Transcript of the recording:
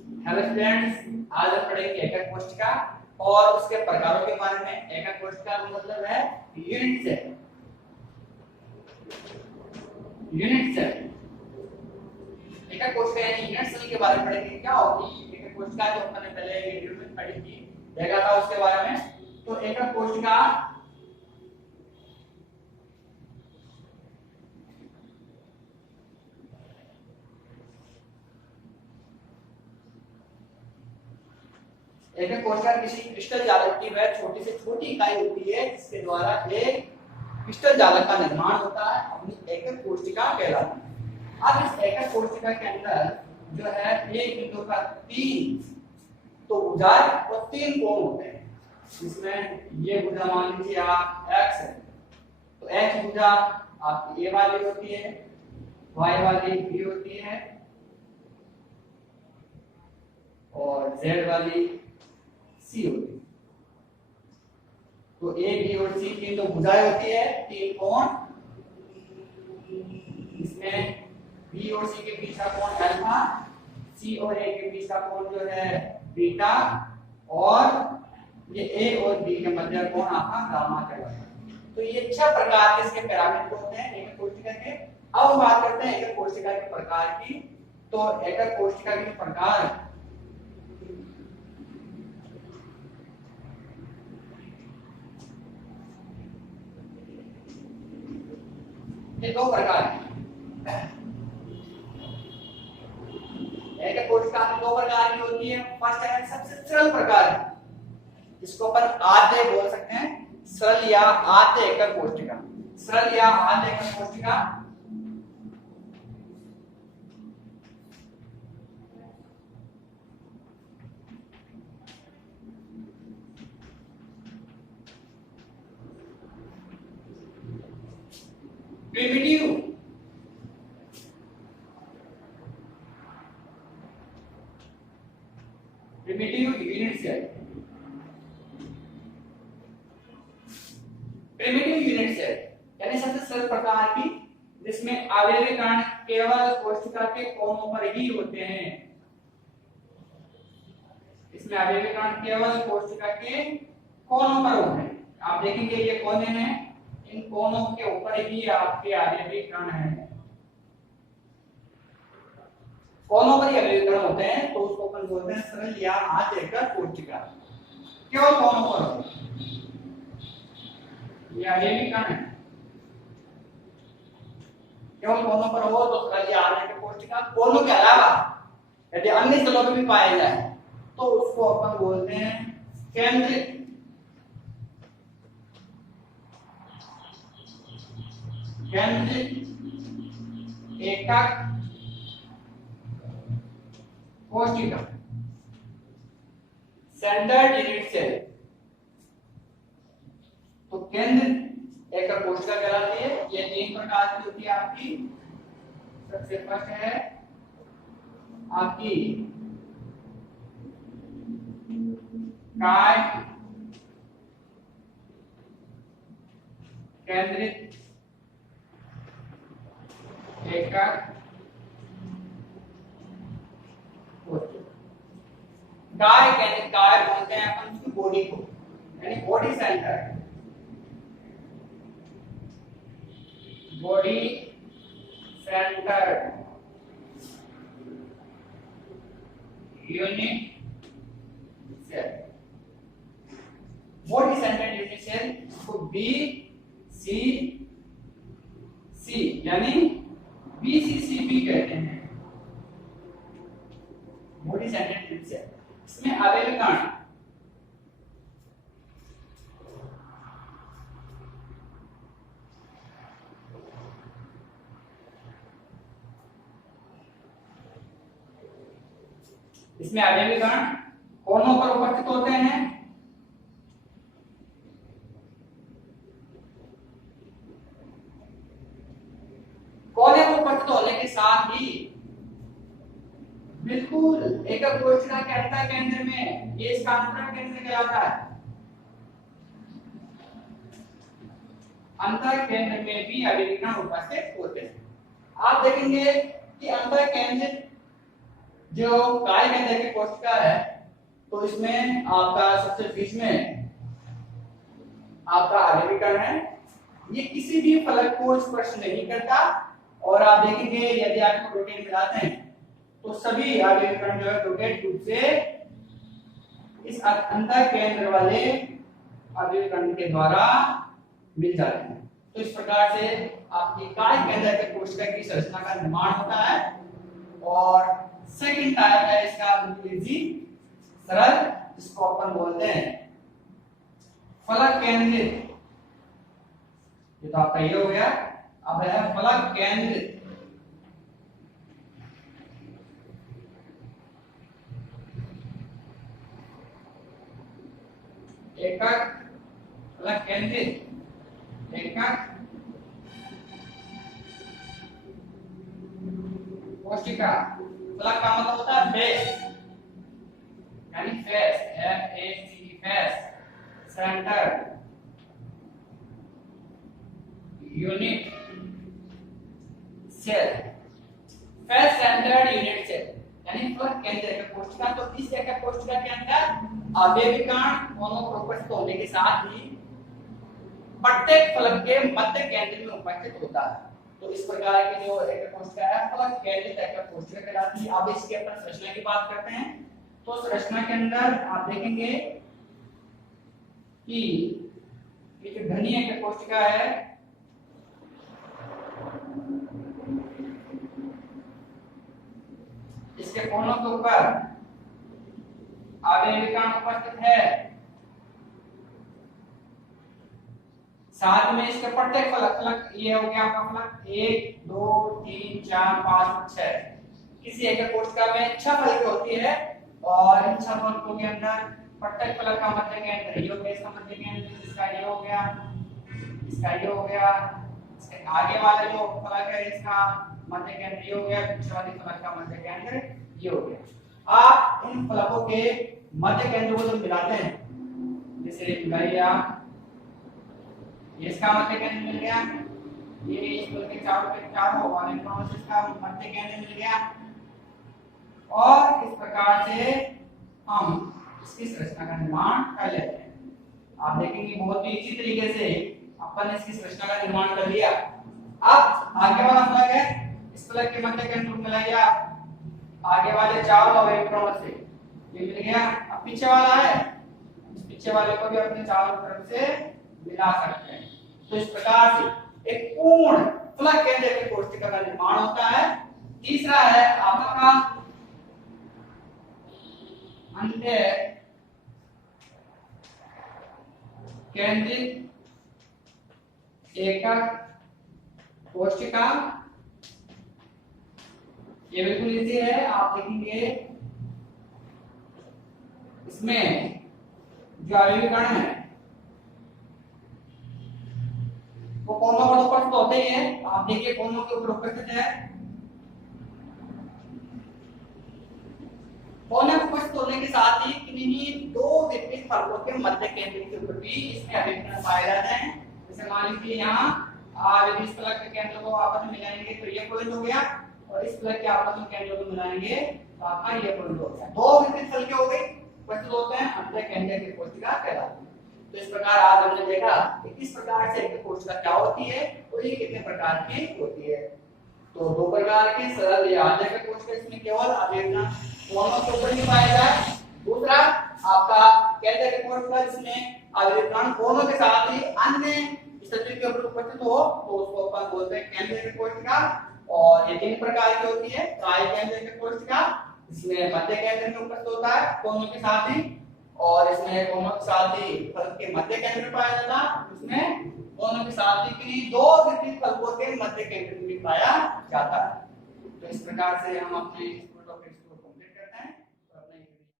Hello students, आज हम पढ़ेंगे एकक कोष्ठिका और उसके प्रकारों के बारे में। एकक कोष्ठिका का मतलब है यूनिट सेल। यूनिट सेल एकक कोष्ठिका यानी यूनिट सेल के बारे में पढ़ेंगे। क्या होती है एकक कोष्ठिका, जो हमने पहले वीडियो में पढ़ी थी, देखा था उसके बारे में। तो एकक कोष्ठिका एकक कोशिका किसी क्रिस्टल जालक की वह छोटी से छोटी इकाई होती है जिसके द्वारा एक क्रिस्टल जालक का निर्माण होता है, अपनी एकक कोशिका कहलाती है। अब इस एकक कोशिका के अंदर जो है एक बिंदु का तीन तो भुजा और तीन कोण होते हैं, जिसमें ये भुजा मान लीजिए आप x है, तो x भुजा आपकी a वाली होती है, y वाली b होती है और z वाली सी होती है। तो ए बी और सी की तो भुजाएं होती है, तीन कोण, इसमें बी और सी के बीच का कोण अल्फा, सी और ए के बीच का कोण जो है बीटा, और ये ए और बी के मध्य कोण आपका गामा कहलाता है। तो ये 6 प्रकार के इसके पैरामीटर होते हैं एकक कोशिका के। अब हम बात करते हैं एकक कोशिका के प्रकार की। तो एकक कोशिका के प्रकार ये दो प्रकार हैं। एकक कोशिका में दो प्रकार की होती है। फर्स्ट है सबसे सरल प्रकार, जिसको अपन आद्य बोल सकते हैं, सरल या आद्य एकक कोशिका। सरल या आद्य एकक कोशिका primitive unit cell. Primitive unit cell यानी सबसे सरल प्रकार की, जिसमें अवयवी कण केवल कोशिका के कोणों पर ही होते हैं। इसमें अवयवी कण केवल कोशिका के कोणों पर होते हैं। आप देखेंगे ये कोने हैं, इन कोनों के ऊपर ही आपके अवयवी कण हैं। कोनों पर ही अवयवी कण होते हैं, तो उसको अपन बोलते हैं सरल या आद्य एकक कोशिका। केवल कोनों पर होते हैं, ये अवयवी कण है, केवल कोनों पर हो तो सरल या आद्य एकक कोशिका। कोनों के अलावा यदि अन्य स्थलों पर भी पाया जाए तो उसको अपन बोलते हैं केंद्रित एकक कोशिका, सेंटर्ड यूनिट सेल। तो केंद्र एकक कोशिका कहलाती है। ये 3 प्रकार की होती है आपकी। सबसे फर्स्ट है आपकी काय केंद्रित एकक कोशिका। काय केंद्रित, काय बोलते हैं अपन उसकी बॉडी को, यानी body centre, body centre unit cell. Body centre unit cell को बी सी सी यानी बीसीसीबी कहते हैं, बॉडी सेंटर यूनिट सेल। इसमें अवयवी कण इसमें अवयवी कण कोनों पर उपस्थित होते हैं। कोने पर उपस्थित होने के साथ ही बिल्कुल एकक कोशिका के अंतर केंद्र में ये इसका अंतर केंद्र कहलाता है। अंतर केंद्र में भी अभिविकर्ण उपस्थित होते हैं। आप देखेंगे कि अंतर केंद्रित जो काय केंद्र की कोशिका है तो इसमें आपका सबसे बीच में आपका आवेविकर्ण है, ये किसी भी फलक को स्पर्श नहीं करता और आप देखेंगे यदि आप प्रोटीन मिलाते हैं तो सभी आवेविकर्ण जो है प्रोटीन रूप से इस अंतर केंद्र वाले आवेविकर्ण के द्वारा मिल जाते हैं। तो इस प्रकार से आपकी काय केंद्र के कोशिका की संरचना का निर्माण होता है। और सेकंड टाइप है इसका इजी सरल, जिसको अपन बोलते हैं फलक केंद्रित। ये तो आपका ये हो गया। अब है फलक केंद्रित। एकक फलक केंद्रित एकक कोशिका। फलक का मतलब होता है बेस, यानी face, FACE face, centre, unit cell, face centred unit cell, यानी फलक केंद्र का कोशिका। तो इस एकक कोशिका के अंदर आवेविकर्ण मोनोप्रोपस्थित होने के साथ ही प्रत्येक फलक के मध्य केंद्र में उपस्थित होता है। तो इस प्रकार की जो एकक कोशिका है फलक केंद्रित एकक कोशिका कहलाती है। अब इसके अपन संरचना की बात करते हैं। तो संरचना के अंदर आप देखेंगे कि ये जो घनी एकक कोशिका है इसके कोनों के ऊपर आवेविकर्ण उपस्थित है, साथ में इसके प्रत्येक फलक ये हो गया आपका फलक 1 2 3 4 5 6। किसी एकक कोशिका में 6 फलक होती है और इन 6 फलकों के अंदर प्रत्येक फलक का मध्य केंद्र ये हो गया, इसका मध्य केंद्र, इसका ये हो गया, इसका ये हो गया, इसके आगे वाला जो फलक है इसका मध्य केंद्र ये हो गया, पीछे वाले फलक का मध्य केंद्र ये हो गया। आप इन फलकों के मध्य केंद्र को जब मिलाते हैं, जैसे मिलाइए ये इसका मध्य केंद्र मिल गया, ये इस फलक के चारों और इलेक्ट्रॉन इसका मध्य केंद्र मिल गया, और इस प्रकार से हम इसकी संरचना का निर्माण कर लेते हैं। आप देखेंगे बहुत ही इसी तरीके से अपन इसकी संरचना का निर्माण कर लिया। अब आगे वाला फलक है, इस फलक के मध्य केंद्र को मिलाइए आगे वाले चारों अवयवों से, ये मिल गया। अब पीछे वाला है, इस पीछे वाले को भी अपने चारों तरफ से मिला सकते हैं। तो इस प्रकार से एक पूर्ण फलक केंद्र की कोशिका का निर्माण होता है। तीसरा है आपका अंत्य केंद्रित एकक कोशिका। ये बिल्कुल इजी है, आप देखेंगे इसमें जो आवेविकर्ण है वो कोनों पर उपस्थित होते ही है। आप देखिए कोनों के ऊपर उपस्थित है, कोने पर उपस्थित होने के साथ ही किन्हीं दो विपरीत फलकों के मध्य केंद्र के ऊपर भी इसमें आवेविकर्ण पाए जाते हैं। जैसे मान लीजिए यहाँ यदि इस फलक के केंद्र को आपस में मिलाएंगे तो ये पॉइंट हो गया, और इस फलक के आपस में केंद्र को मिलाएंगे तो आपका ये पॉइंट हो गया। दो विपरीत फलके हो गए, उपस्थित होते हैं, अंतर केंद्र की कोशिका कहलाती है। तो इस प्रकार आज हमने देखा कि किस प्रकार से एक कोशिका क्या होती है और ये कितने प्रकार की होती है। तो दो प्रकार की सरल या आंतरिक कोशिका, इसमें केवल आवेदन कोनों के ऊपर ही पाया जाए। दूसरा आपका केंद्र की कोशिका जिसमें आवेदन कोनों के साथ ही अन्य स्थिति के ऊपर उपस्थित हो तो उसको अपन बोलते हैं केंद्र की कोशिका। और ये तीन प्रकार की होती है, काय केंद्र की कोशिका इसमें मध्य केंद्र में उपस्थित होता है कोनों के साथ ही, और इसमें कोनों के साथ ही फलक के मध्य केंद्र में पाया जाता है, इसमें कोनों के साथ ही किन्हीं दो विपरीत फलकों के मध्य केंद्र में पाया जाता है। तो इस प्रकार से हम अपने